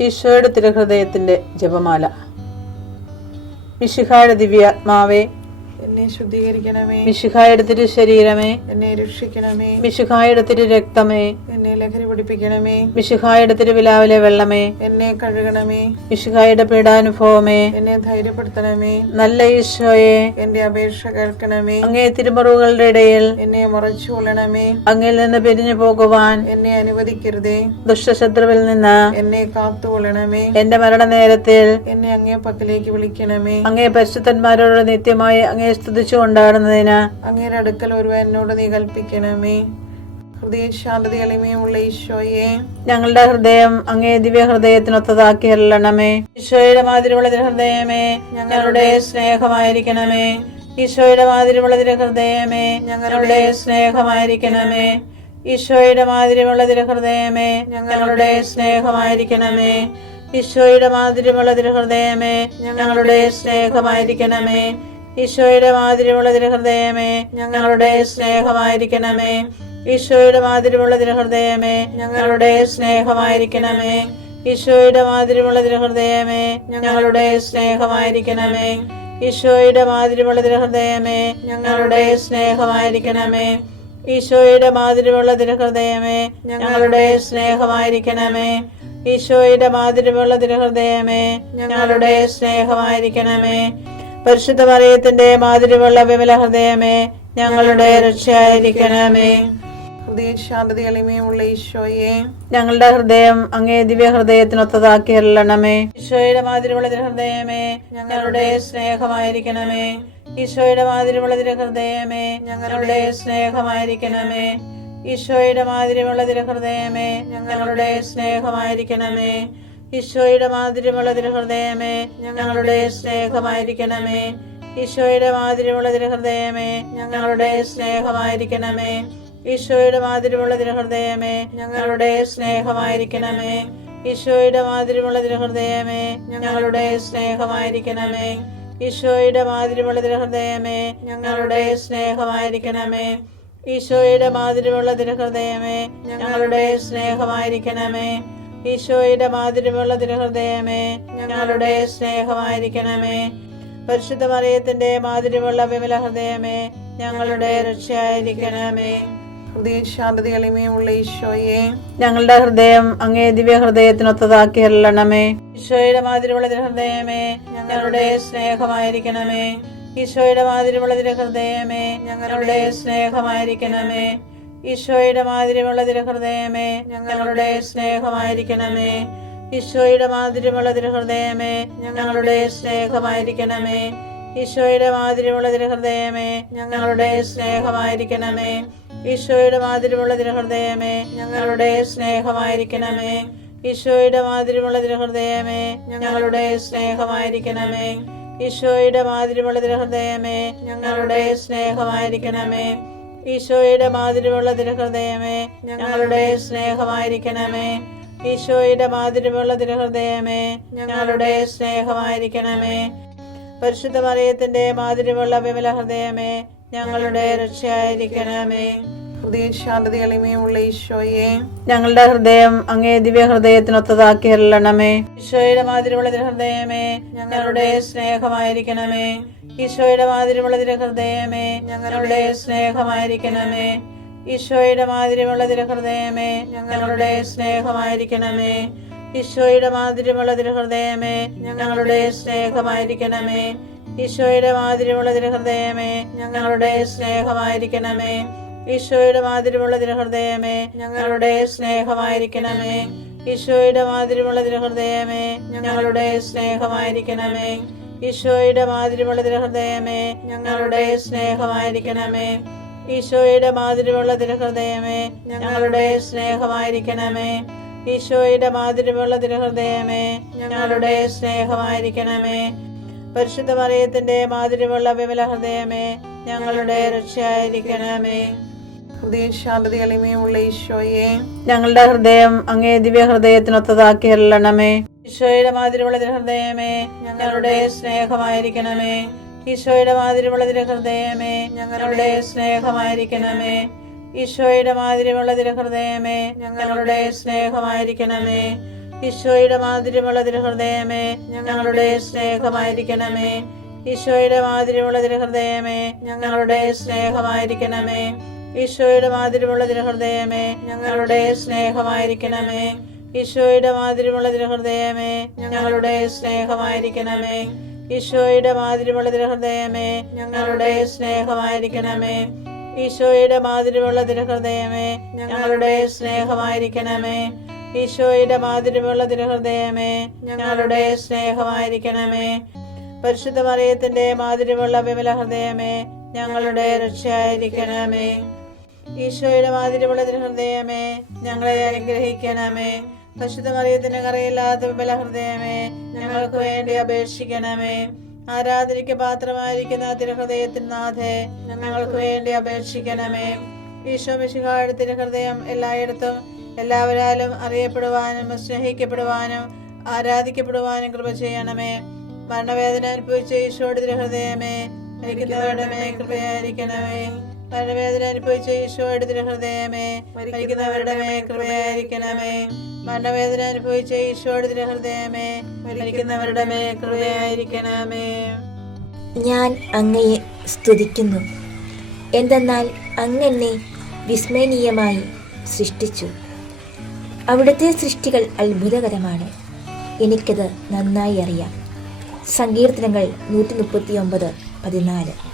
ഈശോയുടെ തിരുഹൃദയത്തിന്റെ ജപമാല. മിശിഹായുടെ ദിവ്യാത്മാവേ, എന്നെ ശുദ്ധീകരിക്കണമേ. മിശിഹായുടെ തിരു ശരീരമേ, എന്നെ രക്ഷിക്കണമേ. മിശിഹായുടെ തിരു രക്തമേ, എന്നെ ലഹരി പിടിപ്പിക്കണമേ. മിശിഹായുടെ തിരുവിലാവിലെ വെള്ളമേ, എന്നെ കഴുകണമേ. മിശിഹായുടെ പീഡാനുഭവമേ, എന്നെ ധൈര്യപ്പെടുത്തണമേ. നല്ല ഈശോയെ, എന്റെ അപേക്ഷ കേൾക്കണമേ. അങ്ങേ തിരുമുറിവുകളുടെ ഇടയിൽ എന്നെ മറച്ചു കൊള്ളണമേ. അങ്ങിൽ നിന്ന് പിരിഞ്ഞു പോകുവാൻ എന്നെ അനുവദിക്കരുതേ. ദുഷ്ടശത്രുവിൽ നിന്ന് എന്നെ കാത്തുകൊള്ളണമേ. എന്റെ മരണനേരത്തിൽ എന്നെ അങ്ങേ പക്കലേക്ക് വിളിക്കണമേ. അങ്ങേ പരിശുദ്ധന്മാരോട് നിത്യമായി അങ്ങേ സ്തുതിച്ചു കൊണ്ടാടുന്നതിന് അങ്ങയുടെ അടുക്കൽ ഒരുവൻ എന്നോട് നീ കൽപ്പിക്കണമേ. ഹൃദയശാന്തത എളിമയുള്ള ഈശോയെ, ഞങ്ങളുടെ ഹൃദയം അങ്ങേ ദിവ്യ ഹൃദയത്തിനൊത്തതാക്കി അരുളണമേ. ഈശോയുടെ മാതിരിയുള്ള ഹൃദയമേ, ഞങ്ങളുടെ സ്നേഹമായിരിക്കണമേ. ഈശോയുടെ മാതിരിയുള്ള ഹൃദയമേ, ഞങ്ങളുടെ സ്നേഹമായിരിക്കണമേ. ഈശോയുടെ മാതിരിയുള്ള ഹൃദയമേ, ഞങ്ങളുടെ സ്നേഹമായിരിക്കണമേ. ഈശോയുടെ മാതിരിയുള്ള ഹൃദയമേ, ഞങ്ങളുടെ സ്നേഹമായിരിക്കണമേ. ഈശോയുടെ മാതിരിയുള്ള ഹൃദയമേ, ഞങ്ങളുടെ സ്നേഹമായിരിക്കണമേ. ഈശോയുടെ മാതിരിയുള്ള ഹൃദയമേ, ഞങ്ങളുടെ സ്നേഹമായിരിക്കണമേ. ഈശോയുടെ മാതിരിയുള്ള ഹൃദയമേ, ഞങ്ങളുടെ സ്നേഹമായിരിക്കണമേ. ഈശോയുടെ മാതിരിയുള്ള ഹൃദയമേ, ഞങ്ങളുടെ സ്നേഹമായിരിക്കണമേ. ഈശോയുടെ മാതിരിയുള്ള ഹൃദയമേ, ഞങ്ങളുടെ സ്നേഹമായിരിക്കണമേ. ഈശോയുടെ മാതിരിയുള്ള ഹൃദയമേ, ഞങ്ങളുടെ സ്നേഹമായിരിക്കണമേ. പരിശുദ്ധ മറിയത്തിന്റെ മാതിരിയുള്ള വിമല ഹൃദയമേ, ഞങ്ങളുടെ രക്ഷയായിരിക്കണമേ. ഹൃദയശാന്തത എളിമയുള്ള ഈശോയെ, ഞങ്ങളുടെ ഹൃദയം അങ്ങേ ദിവ്യ ഹൃദയത്തിനൊത്തതാക്കി അരുളണമേ. ഈശോയുടെ മാതിരിയുള്ള ഹൃദയമേ, ഞങ്ങളുടെ സ്നേഹമായിരിക്കണമേ. ഈശോയുടെ മാതിരിയുള്ള ഹൃദയമേ, ഞങ്ങളുടെ സ്നേഹമായിരിക്കണമേ. ഈശോയുടെ മാതിരിയുള്ള ഹൃദയമേ, ഞങ്ങളുടെ സ്നേഹമായിരിക്കണമേ. ഈശോയുടെ മാതിരിയുള്ള ഹൃദയമേ, ഞങ്ങളുടെ സ്നേഹമായിരിക്കണമേ. ഈശോയുടെ മാതിരിയുള്ള ഹൃദയമേ, ഞങ്ങളുടെ സ്നേഹമായിരിക്കണമേ. ഈശോയുടെ മാതിരിയുള്ള ഹൃദയമേ, ഞങ്ങളുടെ സ്നേഹമായിരിക്കണമേ. ഈശോയുടെ മാതിരിയുള്ള ഹൃദയമേ, ഞങ്ങളുടെ സ്നേഹമായിരിക്കണമേ. ഈശോയുടെ മാതിരിയുള്ള ഹൃദയമേ, ഞങ്ങളുടെ സ്നേഹമായിരിക്കണമേ. ഈശോയുടെ മാതിരിയുള്ള ഹൃദയമേ, ഞങ്ങളുടെ സ്നേഹമായിരിക്കണമേ. ഈശോയുടെ മാതിരിയുള്ള ഹൃദയമേ, ഞങ്ങളുടെ സ്നേഹമായിരിക്കണമേ. പരിശുദ്ധ മറിയത്തിന്റെ മാതിരിയുള്ള വിമല ഹൃദയമേ, ഞങ്ങളുടെ രക്ഷയായിരിക്കണമേ. ഹൃദയശാന്തത എളിമയുള്ള ഈശോയെ, ഞങ്ങളുടെ ഹൃദയം അങ്ങേ ദിവ്യ ഹൃദയത്തിനൊത്തതാക്കി അരുളണമേ. ഈശോയുടെ മാതിരിയുള്ള ഹൃദയമേ, ഞങ്ങളുടെ സ്നേഹമായിരിക്കണമേ. ഈശോയുടെ മാതിരിയുള്ള ഹൃദയമേ, ഞങ്ങളുടെ സ്നേഹമായിരിക്കണമേ. ഈശോയുടെ മാതിരിയുള്ള ഹൃദയമേ, ഞങ്ങളുടെ സ്നേഹമായിരിക്കണമേ. ഈശോയുടെ മാതിരിയുള്ള ഹൃദയമേ, ഞങ്ങളുടെ സ്നേഹമായിരിക്കണമേ. ഈശോയുടെ മാതിരിയുള്ള ഹൃദയമേ, ഞങ്ങളുടെ സ്നേഹമായിരിക്കണമേ. ഈശോയുടെ മാതിരിയുള്ള ഹൃദയമേ, ഞങ്ങളുടെ സ്നേഹമായിരിക്കണമേ. ഈശോയുടെ മാതിരിയുള്ള ഹൃദയമേ, ഞങ്ങളുടെ സ്നേഹമായിരിക്കണമേ. ഈശോയുടെ മാതിരിയുള്ള ഹൃദയമേ, ഞങ്ങളുടെ സ്നേഹമായിരിക്കണമേ. ഈശോയുടെ മാതിരിയുള്ള ഹൃദയമേ, ഞങ്ങളുടെ സ്നേഹമായിരിക്കണമേ. ഈശോയുടെ മാതിരിയുള്ള ഹൃദയമേ, ഞങ്ങളുടെ സ്നേഹമായിരിക്കണമേ. പരിശുദ്ധ മറിയത്തിന്റെ മാതിരിയുള്ള വിമല ഹൃദയമേ, ഞങ്ങളുടെ രക്ഷയായിരിക്കണമേ. ഹൃദയശാന്തത എളിമയുള്ള ഈശോയെ, ഞങ്ങളുടെ ഹൃദയം അങ്ങേ ദിവ്യ ഹൃദയത്തിനൊത്തതാക്കി അരുളണമേ. ഈശോയുടെ മാതിരിയുള്ള ഹൃദയമേ, ഞങ്ങളുടെ സ്നേഹമായിരിക്കണമേ. ഈശോയുടെ മാതിരിയുള്ള ഹൃദയമേ, ഞങ്ങളുടെ സ്നേഹമായിരിക്കണമേ. ഈശോയുടെ മാതിരിയുള്ള ഹൃദയമേ, ഞങ്ങളുടെ സ്നേഹമായിരിക്കണമേ. ഈശോയുടെ മാതിരിയുള്ള ഹൃദയമേ, ഞങ്ങളുടെ സ്നേഹമായിരിക്കണമേ. ഈശോയുടെ മാതിരിയുള്ള ഹൃദയമേ, ഞങ്ങളുടെ സ്നേഹമായിരിക്കണമേ. ഈശോയുടെ മാതിരിയുള്ള ഹൃദയമേ, ഞങ്ങളുടെ സ്നേഹമായിരിക്കണമേ. ഈശോയുടെ മാതിരിയുള്ള ഹൃദയമേ, ഞങ്ങളുടെ സ്നേഹമായിരിക്കണമേ. ഈശോയുടെ മാതിരിയുള്ള ഹൃദയമേ, ഞങ്ങളുടെ സ്നേഹമായിരിക്കണമേ. ഈശോയുടെ മാതിരിയുള്ള ഹൃദയമേ, ഞങ്ങളുടെ സ്നേഹമായിരിക്കണമേ. ഈശോയുടെ മാതിരിയുള്ള ഹൃദയമേ, ഞങ്ങളുടെ സ്നേഹമായിരിക്കണമേ. പരിശുദ്ധ മറിയത്തിന്റെ മാതിരിയുള്ള വിമല ഹൃദയമേ, ഞങ്ങളുടെ രക്ഷയായിരിക്കണമേ. ഹൃദയശാന്തത എളിമയുള്ള ഈശോയെ, ഞങ്ങളുടെ ഹൃദയം അങ്ങേ ദിവ്യ ഹൃദയത്തിനൊത്തതാക്കി അരുളണമേ. ഈശോയുടെ മാതിരിയുള്ള ഹൃദയമേ, ഞങ്ങളുടെ സ്നേഹമായിരിക്കണമേ. ഈശോയുടെ മാതിരിയുള്ള ഹൃദയമേ, ഞങ്ങളുടെ സ്നേഹമായിരിക്കണമേ. ഈശോയുടെ മാതിരിയുള്ള ഹൃദയമേ, ഞങ്ങളുടെ സ്നേഹമായിരിക്കണമേ. ഈശോയുടെ മാധുര്യമുള്ള തിരുഹൃദയമേ, ഞങ്ങളുടെ സ്നേഹമായിരിക്കണമേ. ഈശോയുടെ മാധുര്യമുള്ള തിരുഹൃദയമേ, ഞങ്ങളുടെ സ്നേഹമായിരിക്കണമേ. ഈശോയുടെ മാധുര്യമുള്ള തിരുഹൃദയമേ, ഞങ്ങളുടെ സ്നേഹമായിരിക്കണമേ. ഈശോയുടെ മാധുര്യമുള്ള തിരുഹൃദയമേ, ഞങ്ങളുടെ സ്നേഹമായിരിക്കണമേ. ഈശോയുടെ മാധുര്യമുള്ള തിരുഹൃദയമേ, ഞങ്ങളുടെ സ്നേഹമായിരിക്കണമേ. ഈശോയുടെ മാധുര്യമുള്ള തിരുഹൃദയമേ, ഞങ്ങളുടെ സ്നേഹമായിരിക്കണമേ. ഈശോയുടെ മാധുര്യമുള്ള തിരുഹൃദയമേ, ഞങ്ങളുടെ സ്നേഹമായിരിക്കണമേ. പരിശുദ്ധ മറിയത്തിന്റെ മാധുര്യമുള്ള വിമല ഹൃദയമേ, ഞങ്ങളുടെ രക്ഷയായിരിക്കണമേ. ഈശോയുടെ മാധുര്യമുള്ള തിരുഹൃദയമേ, ഞങ്ങളെ അനുഗ്രഹിക്കണമേ. പരിശുദ്ധ മറിയത്തിന്റെ കറയില്ലാത്ത വിമല ഹൃദയമേ, ഞങ്ങൾക്ക് വേണ്ടി അപേക്ഷിക്കണമേ. ആരാധനയ്ക്ക് പാത്രമായിരിക്കുന്ന തിരുഹൃദയത്തിന് നാഥേ, ഞങ്ങൾക്ക് വേണ്ടി അപേക്ഷിക്കണമേ. ഈശോ മിശിഹായുടെ തിരുഹൃദയം എല്ലായിടത്തും എല്ലാവരാലും അറിയപ്പെടുവാനും സ്നേഹിക്കപ്പെടുവാനും ആരാധിക്കപ്പെടുവാനും കൃപ ചെയ്യണമേ. മരണവേദന അനുഭവിച്ച ഈശോയുടെ തിരുഹൃദയമേ, മരിക്കുന്നവരുടെ മേൽ കൃപയായിരിക്കണമേ. മരണവേദന അനുഭവിച്ച ഈശോയുടെ തിരുഹൃദയമേ, മരിക്കുന്നവരുടെ മേൽ കൃപയായിരിക്കണമേ. മരണവേദന അനുഭവിച്ച ഈശോയുടെ തിരുഹൃദയമേ, മരിക്കുന്നവരുടെ മേൽ കൃപയായിരിക്കണമേ. ഞാൻ അങ്ങയെ സ്തുതിക്കുന്നു, എന്തെന്നാൽ അങ്ങെന്നെ വിസ്മരണീയമായി സൃഷ്ടിച്ചു. അവിടുത്തെ സൃഷ്ടികൾ അത്ഭുതകരമാണ്, എനിക്കത് നന്നായി അറിയാം. സങ്കീർത്തനങ്ങൾ 139:14.